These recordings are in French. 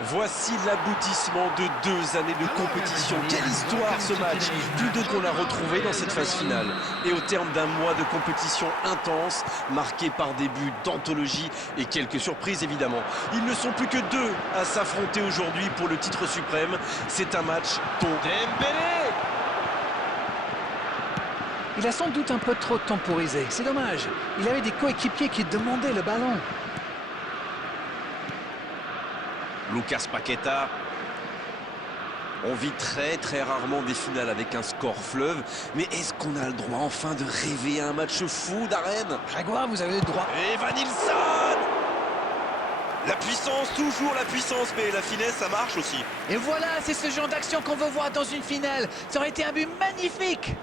Voici l'aboutissement de 2 années de compétition. Quelle histoire ce match! Plus de qu'on l'a retrouvé dans cette phase finale. Et au terme d'un mois de compétition intense, marqué par des buts d'anthologie et quelques surprises évidemment. Ils ne sont plus que 2 à s'affronter aujourd'hui pour le titre suprême. C'est un match dont Dembélé! Il a sans doute un peu trop temporisé. C'est dommage. Il avait des coéquipiers qui demandaient le ballon. Lucas Paqueta. On vit très rarement des finales avec un score fleuve, mais est-ce qu'on a le droit enfin de rêver à un match fou d'arène? Grégoire, vous avez le droit. Et Van Nilsson! La puissance, toujours la puissance, mais la finesse, ça marche aussi. Et voilà, c'est ce genre d'action qu'on veut voir dans une finale. Ça aurait été un but magnifique.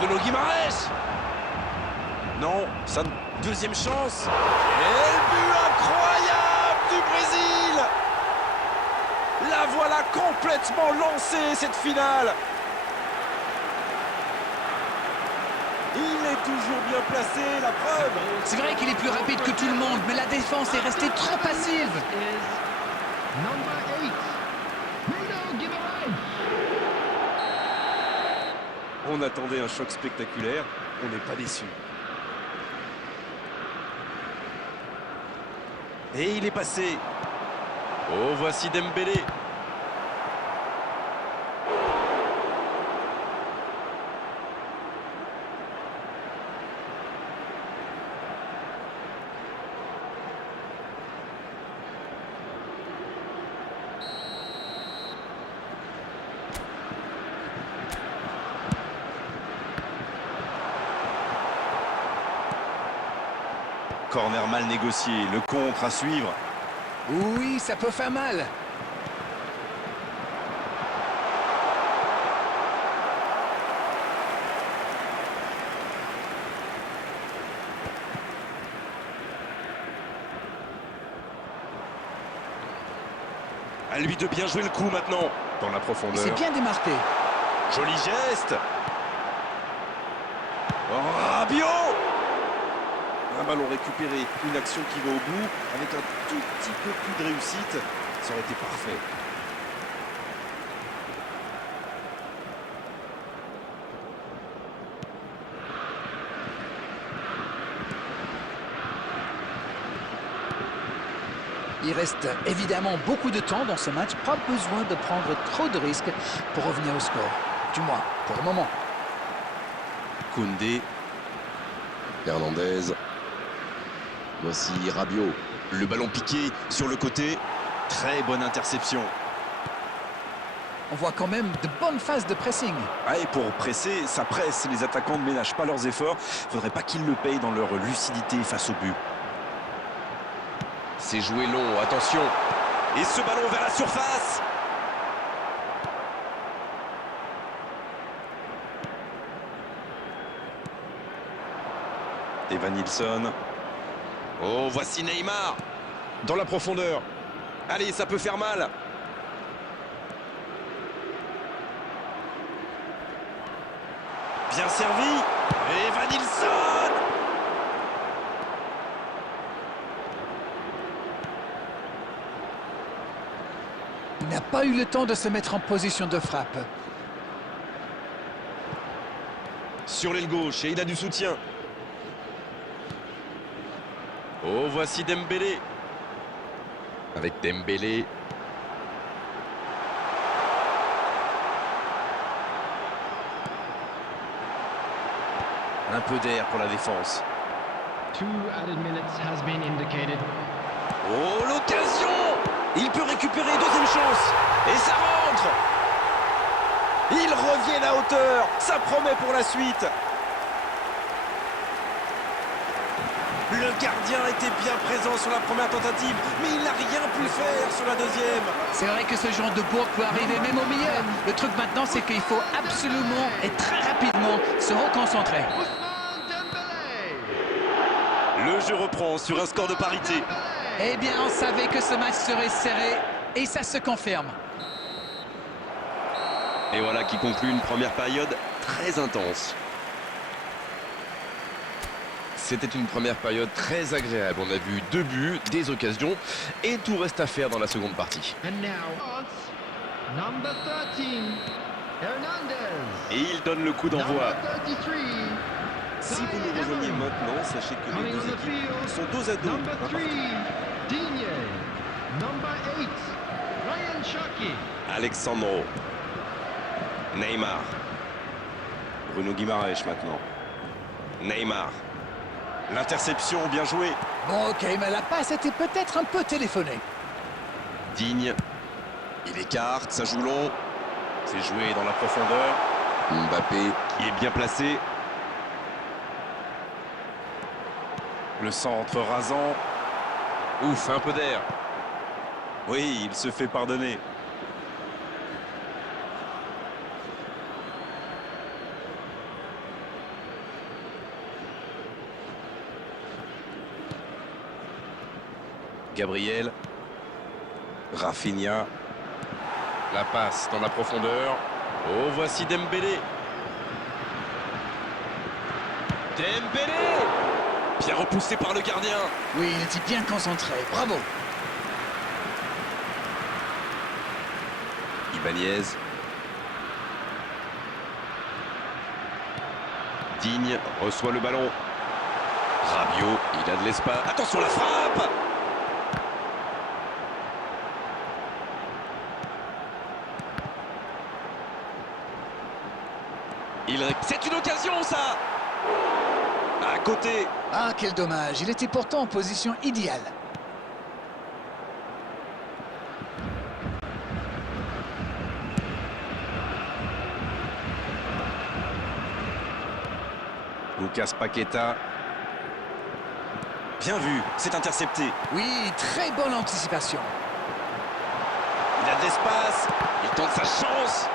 Bruno Guimaraes. Non, ça... Deuxième chance. Et le but incroyable du Brésil. La voilà complètement lancée, cette finale. Il est toujours bien placé, la preuve. C'est vrai qu'il est plus rapide que tout le monde, mais la défense est restée trop passive. On attendait un choc spectaculaire, on n'est pas déçu. Et il est passé. Oh, voici Dembélé. Corner mal négocié, le contre à suivre. Oui, ça peut faire mal. À lui de bien jouer le coup maintenant. Dans la Il profondeur. s'est bien démarqué. Joli geste. Oh, Rabiot! Un ballon récupéré, une action qui va au bout, avec un tout petit peu plus de réussite, ça aurait été parfait. Il reste évidemment beaucoup de temps dans ce match. Pas besoin de prendre trop de risques pour revenir au score. Du moins, pour le moment. Koundé. Hernandez. Voici Rabiot. Le ballon piqué sur le côté. Très bonne interception. On voit quand même de bonnes phases de pressing. Ah, et pour presser, ça presse. Les attaquants ne ménagent pas leurs efforts. Faudrait pas qu'ils le payent dans leur lucidité face au but. C'est joué long, attention. Et ce ballon vers la surface. Et Van Nilsson. Oh, voici Neymar. Dans la profondeur. Allez, ça peut faire mal. Bien servi. Et Van Nilsson. Il n'a pas eu le temps de se mettre en position de frappe. Sur l'aile gauche et il a du soutien. Oh, voici Dembélé. Avec Dembélé. Un peu d'air pour la défense. 2 added minutes has been indicated. Oh, l'occasion! Il peut récupérer, deuxième chance. Et ça rentre! Il revient à hauteur. Ça promet pour la suite. Le gardien était bien présent sur la première tentative, mais il n'a rien pu faire sur la deuxième. C'est vrai que ce genre de bourre peut arriver même au meilleur. Le truc maintenant, c'est qu'il faut absolument et très rapidement se reconcentrer. Le jeu reprend sur un score de parité. Eh bien, on savait que ce match serait serré et ça se confirme. Et voilà qui conclut une première période très intense. C'était une première période très agréable. On a vu 2 buts, des occasions et tout reste à faire dans la seconde partie. And now, number 13, Hernandez. Et il donne le coup d'envoi. Number 33, Si vous nous rejoignez maintenant, sachez que les coming deux on the équipes field, sont dos à dos. number 3, Digne. Number 8, Ryan Shockey. Alexandro. Neymar. Bruno Guimaraes maintenant. Neymar. L'interception, bien joué. Bon, ok, mais la passe était peut-être un peu téléphonée. Digne. Il écarte, ça joue long. C'est joué dans la profondeur. Mbappé, Qui est bien placé. Le centre rasant. ouf, un peu d'air. Oui, il se fait pardonner. Gabriel. Rafinha. La passe dans la profondeur. Oh, voici Dembélé. Dembélé! Bien repoussé par le gardien. Oui, il était bien concentré. Bravo. Ibanez. Digne reçoit le ballon. Rabiot, il a de l'espace. Attention la frappe! C'est une occasion ça! À côté. Ah, quel dommage. Il était pourtant en position idéale. Lucas Paqueta. Bien vu, c'est intercepté. Oui, très bonne anticipation. Il a de l'espace. Il tente sa chance.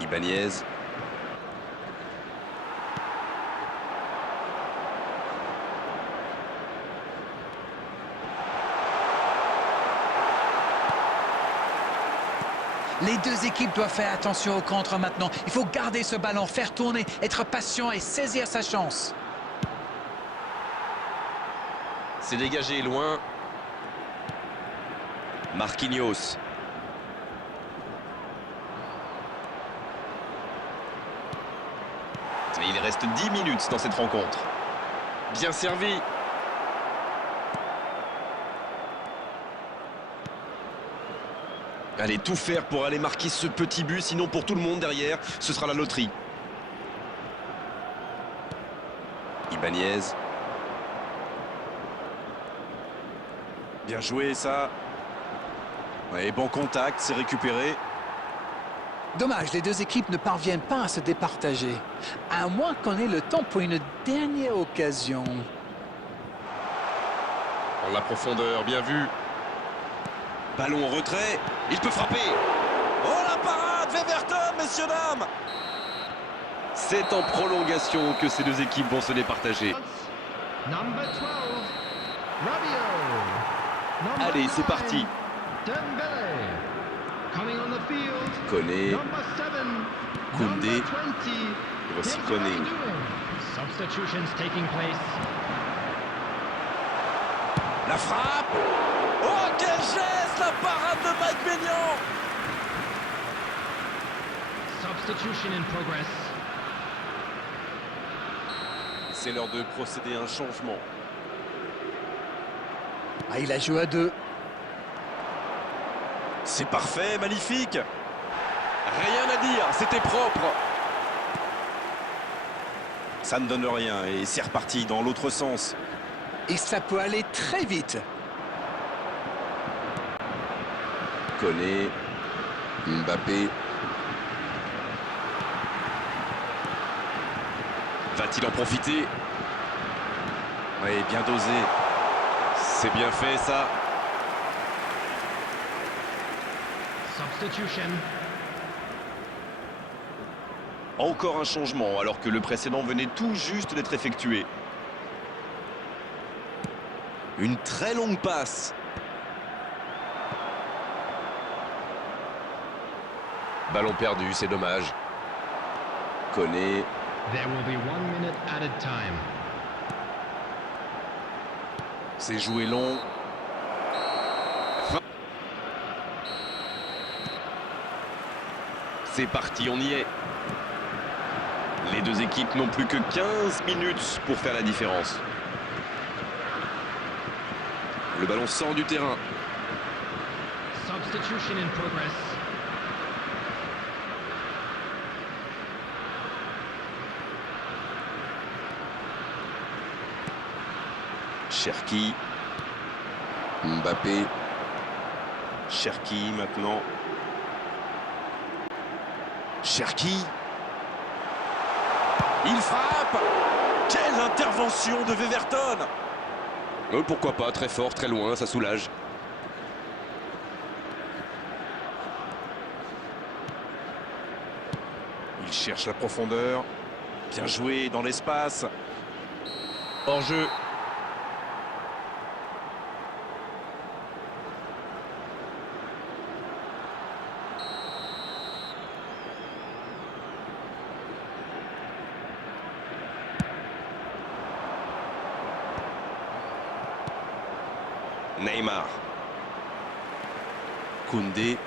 Ibanez. Les deux équipes doivent faire attention au contre maintenant. Il faut garder ce ballon, faire tourner, être patient et saisir sa chance. C'est dégagé loin. Marquinhos. Et il reste 10 minutes dans cette rencontre. Bien servi. Allez, tout faire pour aller marquer ce petit but, sinon pour tout le monde derrière, ce sera la loterie. Ibanez. Bien joué ça. Ouais, bon contact, c'est récupéré. Dommage, les deux équipes ne parviennent pas à se départager. À moins qu'on ait le temps pour une dernière occasion. En la profondeur, bien vu. Ballon en retrait, il peut frapper. Oh la parade, Weverton, messieurs dames. C'est en prolongation que ces deux équipes vont se départager. Number 12, Rabiot. Number Allez, c'est 9, parti. Dembélé. Coming on the field. Koné, Number 7, Koundé. number 20. Voici Here's Koné. what they're doing. Substitutions taking place. La frappe. Oh, quel geste, la parade de Mike Maignan. Substitution in progress. C'est l'heure de procéder à un changement. Ah, il a joué à deux. C'est parfait, magnifique. Rien à dire, c'était propre. Ça ne donne rien et c'est reparti dans l'autre sens. Et ça peut aller très vite. Koné. Mbappé. Va-t-il en profiter? Oui, bien dosé. C'est bien fait ça. Substitution. Encore un changement alors que le précédent venait tout juste d'être effectué. Une très longue passe. Ballon perdu, c'est dommage. Koné. There will be 1 minute added time. C'est joué long. C'est parti, on y est. Les deux équipes n'ont plus que 15 minutes pour faire la différence. Le ballon sort du terrain. Substitution in progress. Cherki. Mbappé. Cherki maintenant. Cherki. Il frappe. Quelle intervention de Weverton. Pourquoi pas, très fort, très loin, ça soulage. Il cherche la profondeur. Bien joué dans l'espace. Hors jeu. Neymar. Koundé.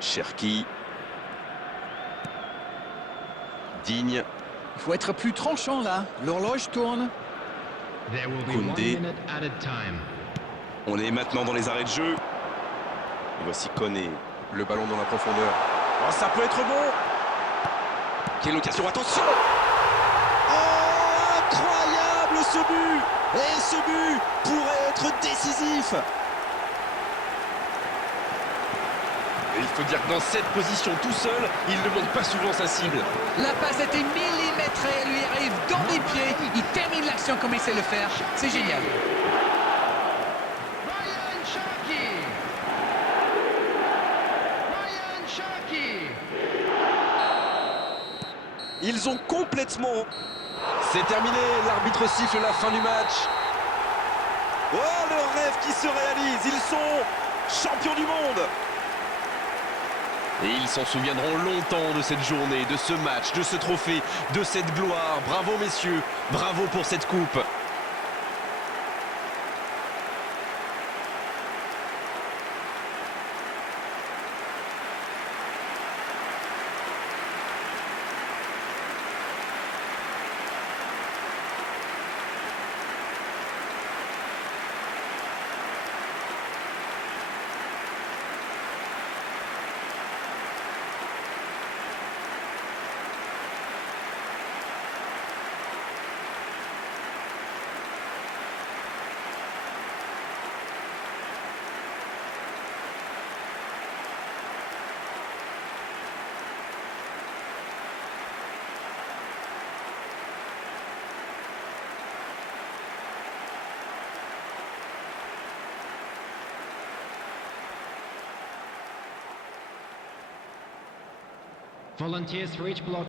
Cherki. Digne. Il faut être plus tranchant là. L'horloge tourne. There will be Koundé. 1 minute added time. On est maintenant dans les arrêts de jeu. Et voici Koné. Le ballon dans la profondeur. Oh, ça peut être bon. Quelle occasion, attention! Oh, incroyable ce but. Et ce but pourrait être décisif. Et il faut dire que dans cette position tout seul, il ne monte pas souvent sa cible. La passe était millimétrée, elle lui arrive dans les pieds. Il termine l'action comme il sait le faire. C'est génial. Ryan Cherki. Ryan Cherki. Ils ont complètement... C'est terminé, l'arbitre siffle la fin du match. Oh, le rêve qui se réalise, ils sont champions du monde. Et ils s'en souviendront longtemps de cette journée, de ce match, de ce trophée, de cette gloire. Bravo messieurs, bravo pour cette coupe. Volunteers for each block.